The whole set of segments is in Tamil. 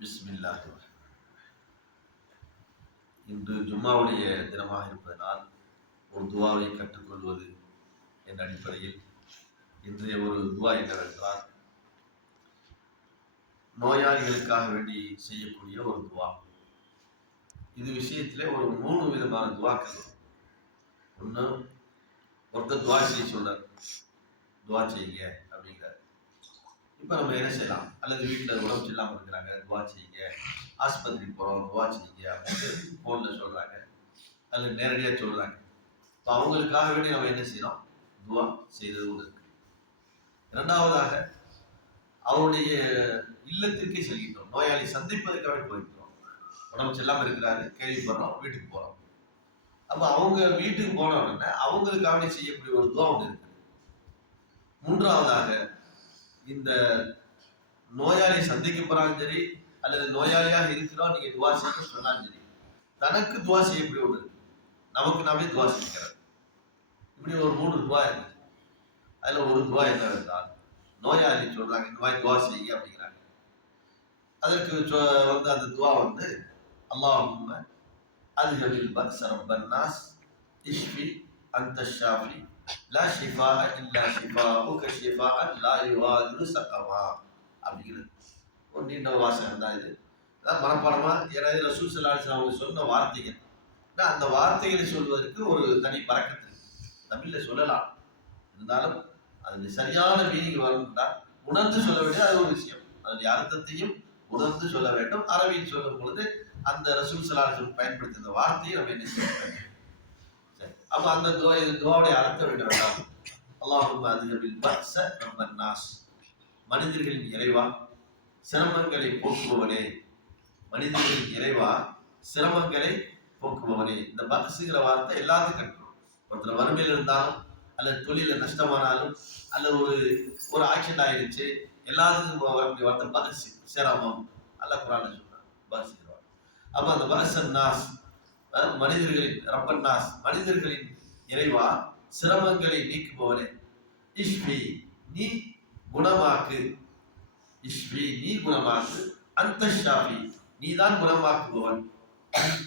பிஸ்மில்லாஹ். இன்று ஜும்மாவுடைய தினமாக இருப்பதனால் ஒரு துவாவை கற்றுக்கொள்வது என்ற அடிப்படையில் இன்றைய ஒரு துவா என்னவென்றால் நோயாளிகளுக்காக வேண்டி செய்யக்கூடிய ஒரு துவா. இது விஷயத்திலே ஒரு மூணு விதமான துவாக்கள். ஒன்று ஒருத்தர் துவா செய்ய சொல்றார் துவா செய்யுங்க அப்படிங்கிறார். இப்போ நம்ம என்ன செய்யலாம்? அல்லது வீட்டில் உடம்பு சரியில்லாமல் இருக்கிறாங்க துவா செய்யுங்க ஆஸ்பத்திரிக்கு போகிறோம் துவா செய்யுங்க அப்படின்னு ஃபோனில் சொல்கிறாங்க அல்லது நேரடியாக சொல்கிறாங்க இப்போ அவங்களுக்காக வேண்டி நம்ம என்ன செய்யணும் துவா செய்தது ஒன்று இருக்கு. இரண்டாவதாக அவருடைய இல்லத்திற்கே செல்கின்றோம். நோயாளி சந்திப்பதற்காக போயிருக்கிறோம் உடம்பு சரியில்லாமல் இருக்கிறாரு கேள்விப்படுறோம் வீட்டுக்கு போகிறோம் அப்போ அவங்க வீட்டுக்கு போன உடனே அவங்களுக்காக செய்யக்கூடிய ஒரு துவா ஒன்று இருக்கு. மூன்றாவதாக இந்த நோயாளி சந்திக்க போறாலும் சரி அல்லது நோயாளியாக இருக்கிறோம் நீங்க துவா செய்ய சொன்னாலும் சரி. தனக்கு துவா செய்யக்கூடிய ஒன்று நமக்கு நாமே துவா இப்படி ஒரு மூணு துவா இருக்கு. அதுல ஒரு துவா என்னவென்றால் நோயாளி சொல்றாங்க இந்த மாதிரி துவா செய்ய அப்படிங்கிறாங்க. அதற்கு வந்து அந்த துவா வந்து அல்லாஹும்ம அது பக்சரம் பன்னாஸ் இஷ்வி அந்த ஷாஃபி லா ஷிஃபா இல்லா ஷிஃபாஉக ஷிஃபா லா யுகாதிரு சக்கமா அப்படிங்கிறது. ஒரு நீண்ட வாசகம் தான் இது. அதான் மனப்பாடமா ஏன்னா இதில் ரசூல் அவங்க சொன்ன வார்த்தைகள். ஆனால் அந்த வார்த்தைகளை சொல்வதற்கு ஒரு தனி பறக்கத்து. தமிழில் சொல்லலாம். இருந்தாலும் அது சரியான மீனிங் வரும்னா உணர்ந்து சொல்ல வேண்டிய அது ஒரு விஷயம். அதனுடைய அர்த்தத்தையும் உணர்ந்து சொல்ல வேண்டும். அரபியில் சொல்லும் பொழுது அந்த ரசூல் சலாசன் பயன்படுத்திய அந்த வார்த்தையை நம்ம என்ன செய்ய வேண்டும் அப்ப அந்த துவா இது துவாவுடைய அர்த்தம் என்ன அல்லாஹும் அல்லாஹும்ம பக்ச பக்ஸ நாஸ். மனிதர்களின் இறைவா சிரமங்களை போக்குபவனே. மனிதர்களின் இறைவா சிரமங்களை போக்குபவனே. இந்த பக்ஸுங்கிற வார்த்தை எல்லாத்துக்கும் கட்டணும் ஒருத்தர் வறுமையில் இருந்தாலும் அல்லது தொழில நஷ்டமானாலும் அல்லது ஒரு ஒரு ஆக்சிடென்ட் ஆயிடுச்சு எல்லாத்துக்கும் வரக்கூடிய வார்த்தை பகசி சிரமம் அல்ல குரான் சொல்றான் பக்ஸ் அப்போ அந்த பகசன் நாஸ் மனிதர்களின் ரப்பன் நாஸ் மனிதர்களின் இறைவா சிரமங்களை நீக்குபவனே. இஷ்வி நீ குணமாக்கு. இஷ்வி நீ குணமாக்கு. அந்த ஷாஃபி நீதான் குணமாக்குபவன்.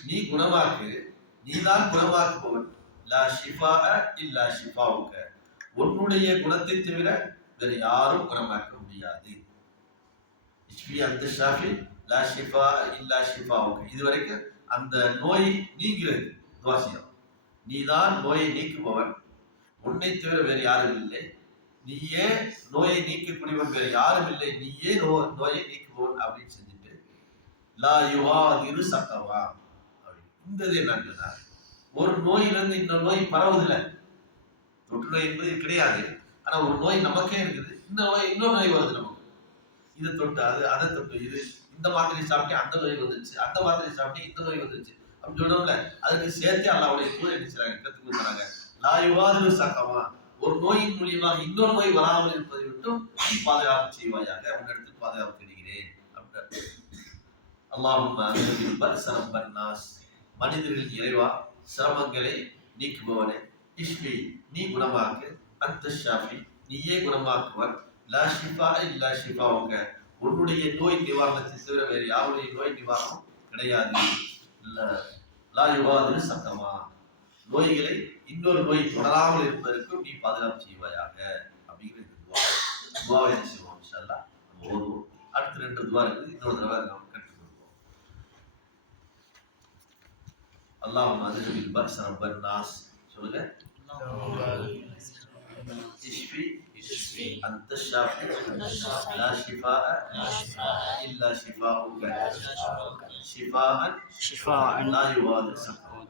நீ குணமாக்கு நீதான் குணமாக்குபவன். லா ஷிஃபா இல்லா ஷிஃபாவுக்க. உன்னுடைய குணத்தை தவிர வேறு யாரும் குணமாக்க முடியாது. இஷ்வி அந்த ஷாஃபி லா ஷிஃபா இல்லா ஷிஃபாவுக்க. இதுவரைக்கும் அந்த நோய் நீங்கிறது துவாசியம். நீதான் நோயை நீக்குபவன். உன்னை தவிர வேறு யாரும் இல்லை. நீயே நோயை நீக்கக்கூடியவன் வேறு யாரும் இல்லை. நீயே நோ நோயை நீக்குபவன் அப்படின்னு செஞ்சுட்டு லா யுவாதிரு சக்கவா அப்படி இந்த நன்றிதான் ஒரு நோயிலிருந்து இன்னொரு நோய் பரவுதில்லை. தொற்று நோய் என்பது கிடையாது. ஆனா ஒரு நோய் நமக்கே இருக்குது. இந்த நோய் இன்னொரு நோய் வருது நமக்கு. இது தொட்டு அது அதை தொட்டு இது இந்த மாத்திரை சாப்பிட்டு அந்த நோய் வந்துருச்சு அந்த மாத்திரை சாப்பிட்டு இந்த நோய் வந்துருச்சு. அப்படின்னு சொல்றோம்ல அதுக்கு சேர்த்து அல்லாவுடைய தூய் அடிச்சாங்க கற்றுக் கொடுத்தாங்க லா சக்கமா ஒரு நோயின் மூலியமாக இன்னொரு நோய் வராமல் இருப்பதை விட்டும் பாதுகாப்பு செய்வாயாக. உன்னிடத்தில் பாதுகாப்பு கிடைக்கிறேன் அப்படின்னு அல்லாஹும் பன்னாஸ் மனிதர்கள் இறைவா சிரமங்களை நீக்குபவனே. இஷ்வி நீ குணமாக்கு. அந்த ஷாஃபி நீயே குணமாக்குவன் லா ஷிஃபா இல்லா ஷிஃபாவுங்க உன்னுடைய நோய் நிவாரணத்தை தவிர வேறு யாருடைய நோய் நிவாரணம் கிடையாது. இல்லை. லா யுவாதிரு சத்தமா? நோய்களை இன்னொரு நோய் தொடராமல் இருப்பதற்கு நீ பாதுகாப்பு செய்வாயாக. அப்படிங்கிற இந்த துவா. துவாவை என்ன செய்வோம் இன்ஷா அல்லாஹ் நம்ம ஓதுவோம். அடுத்த ரெண்டு துவா இருக்குது. இன்னொரு தடவை நம்ம கற்றுக் கொடுப்போம். அல்லாஹும் அதுவில் பக்ஸ் நாஸ். الشافي لا شفاء إلا شفاؤك شفاء شفاء لا يغادر سقما.